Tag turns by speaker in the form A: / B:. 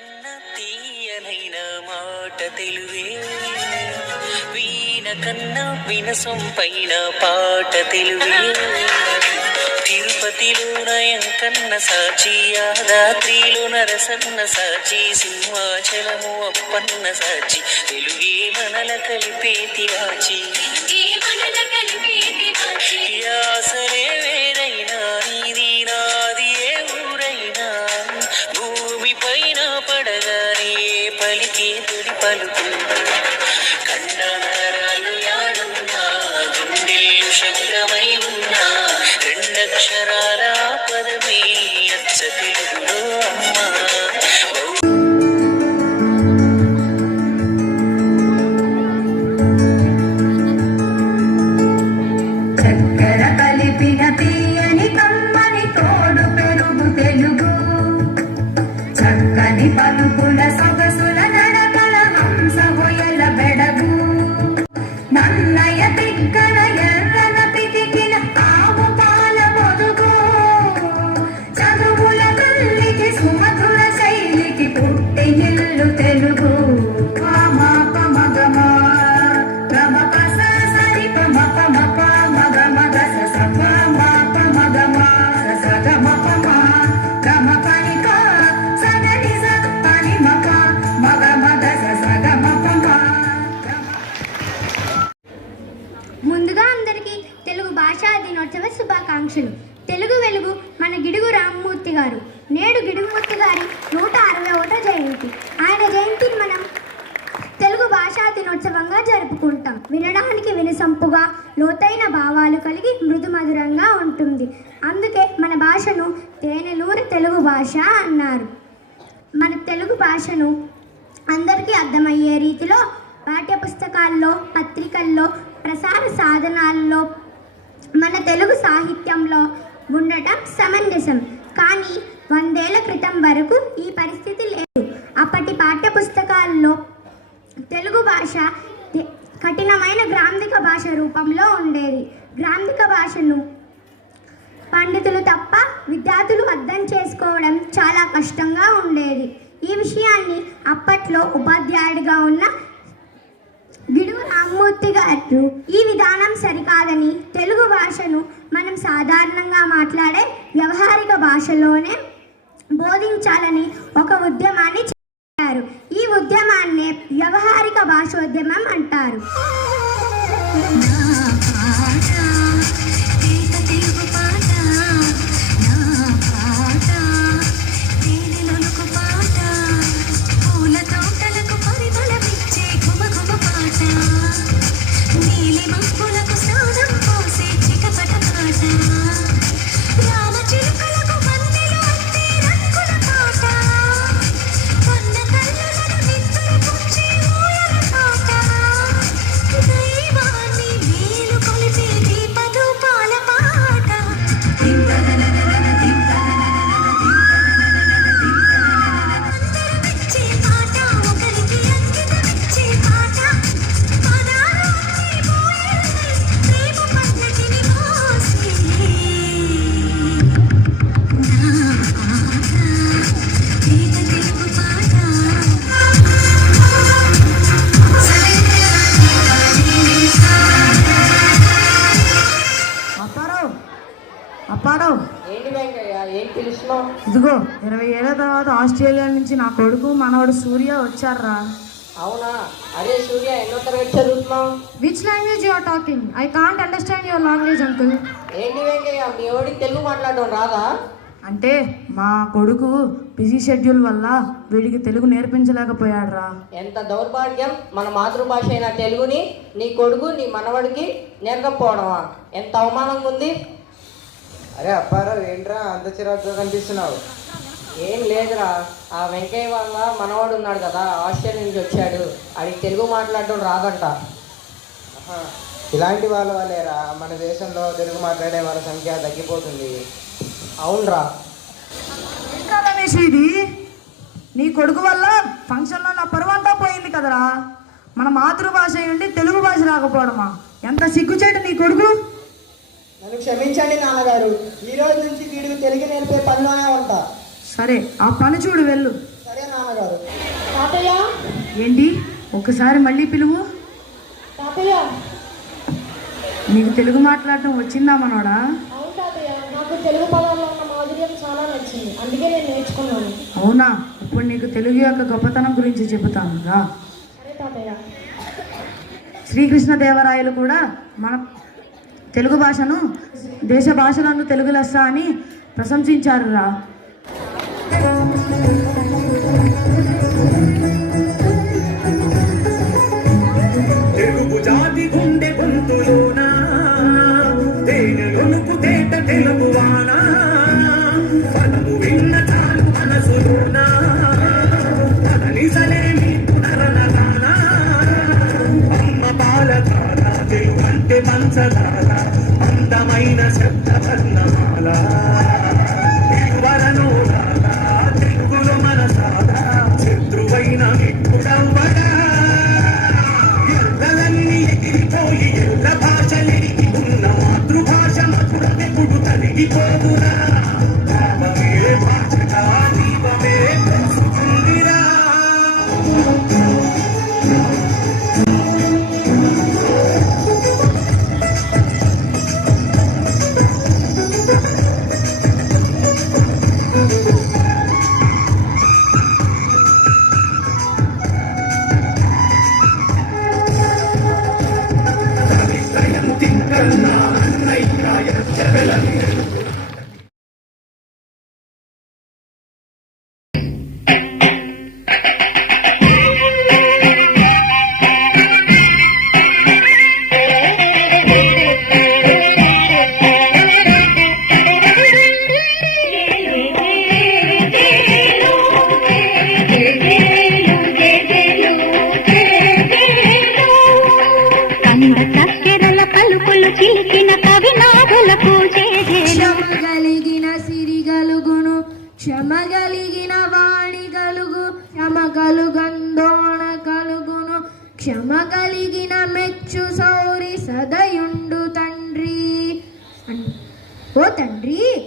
A: కన్నా తీయనైన మాట తెలుగే వీణ కన్నా వినసొంపైన పాట తెలుగే తిరుపతిలో నయం కన్న సాచి యాదాద్రిలో నరసన్న సాచి సింహాచలము అప్పన్న సాచి తెలుగే మనల కలిపేతి వాచి. యాసలే
B: కలిపిన తీయని కమ్మని తోడు పెరుగు తెలుగు. చక్కని
C: పలుకు భాషా దినోత్సవ శుభాకాంక్షలు. తెలుగు వెలుగు మన గిడుగు రామ్మూర్తి గారు. నేడు గిడుగుమూర్తి గారి నూట అరవై ఒకటో జయంతి. ఆయన జయంతిని మనం తెలుగు భాషా దినోత్సవంగా జరుపుకుంటాం. వినడానికి వినసంపుగా లోతైన భావాలు కలిగి మృదుమధురంగా ఉంటుంది. అందుకే మన భాషను తేనెలూరి తెలుగు భాష అన్నారు. మన తెలుగు భాషను అందరికీ అర్థమయ్యే రీతిలో పాఠ్యపుస్తకాల్లో పత్రికల్లో ప్రసార సాధనాల్లో మన తెలుగు సాహిత్యంలో ఉండటం సమంజసం. కానీ వందేళ్ళ క్రితం వరకు ఈ పరిస్థితి లేదు. అప్పటి పాఠ్యపుస్తకాల్లో తెలుగు భాష కఠినమైన గ్రాంధిక భాష రూపంలో ఉండేది. గ్రాంధిక భాషను పండితులు తప్ప విద్యార్థులు అర్థం చేసుకోవడం చాలా కష్టంగా ఉండేది. ఈ విషయాన్ని అప్పట్లో ఉపాధ్యాయుడిగా ఉన్న గిడుగు రామ్మూర్తి గారు ఈ విధానం సరికాదని భాషను మనం సాధారణంగా మాట్లాడే వ్యవహారిక భాషలోనే బోధించాలని ఒక ఉద్యమాన్ని చేశారు. ఈ ఉద్యమాన్నే వ్యవహారిక భాషోద్యమం అంటారు.
D: ఇదిగో ఇరవై ఏళ్ళ తర్వాత ఆస్ట్రేలియా నుంచి నా కొడుకు మనవడు సూర్య వచ్చారా
E: అవునా? సూర్య ఎన్నో తరగతి చదువుతున్నావు?
D: Which language you are talking I can't understand your language uncle
E: ఏంటి వెంకయ్య? మీ ఓడికి తెలుగు మాట్లాడడం రాదా?
D: అంటే మా కొడుకు బిజీ షెడ్యూల్ వల్ల వీడికి తెలుగు నేర్పించలేకపోయాడు రా
E: ఎంత దౌర్భాగ్యం మన మాతృభాష అయిన తెలుగుని నీ కొడుకు నీ మనవడికి నేర్కపోవడమా ఎంత అవమానంగా ఉంది.
F: అరే అప్పారావు ఏంట్రా అంత చిరాకుగా కనిపిస్తున్నావు?
E: ఏం లేదురా. ఆ వెంకయ్య వాళ్ళ మనవాడు ఉన్నాడు కదా ఆస్ట్రేలియా నుంచి వచ్చాడు. అడిగి తెలుగు మాట్లాడడం రాదంట.
F: ఇలాంటి వాళ్ళ వల్లేరా? మన దేశంలో తెలుగు మాట్లాడే వాళ్ళ సంఖ్య తగ్గిపోతుంది.
E: అవునరా.
D: రమేష్ ఇది? నీ కొడుకు వల్ల ఫంక్షన్లో నా పరువంతా పోయింది కదరా. మన మాతృభాష ఉండి తెలుగు భాష రాకపోవడమా? ఎంత సిగ్గుచేటు నీ కొడుకు?
F: నన్ను క్షమించండి నాన్నగారు. ఈ రోజు నుంచి వీడికి తెలుగు నేర్పే పనిలోనే ఉంటా.
D: సరే ఆ పని చూడు వెళ్ళు.
F: సరే నాన్నగారు. గారు
E: తాతయ్య?
D: ఏంటి? ఒకసారి మళ్ళీ పిలువు.
E: తాతయ్య?
D: నీకు తెలుగు మాట్లాడటం వచ్చిందా మనోడా?
E: అవును తాతయ్య. నాకు తెలుగు పదాల్లో ఉన్న మాధుర్యం చాలా నచ్చింది. అందుకే నేను నేర్చుకున్నాను.
D: అవునా? ఇప్పుడు నీకు తెలుగు యొక్క గొప్పతనం గురించి చెబుతాను. రా.
E: సరే తాతయ్య.
D: శ్రీకృష్ణదేవరాయలు కూడా మన తెలుగు భాషను దేశ భాషలందు తెలుగు లెస్స అని ప్రశంసించారు రా
G: తెలుగు జాతి గుండె గొంతులోనా? తేట తెలుగువానా పదము విన్న చాలు మనసులోనా? అమ్మ అందమైన శబ్ద వర్ణమాల తెలువరనోలాగా తెలుగులో మనసాల శత్రువైన
H: కంద
C: క్షమ కలిగిన మెచ్చు సౌరి సదయుండు తండ్రి. ఓ తండ్రి!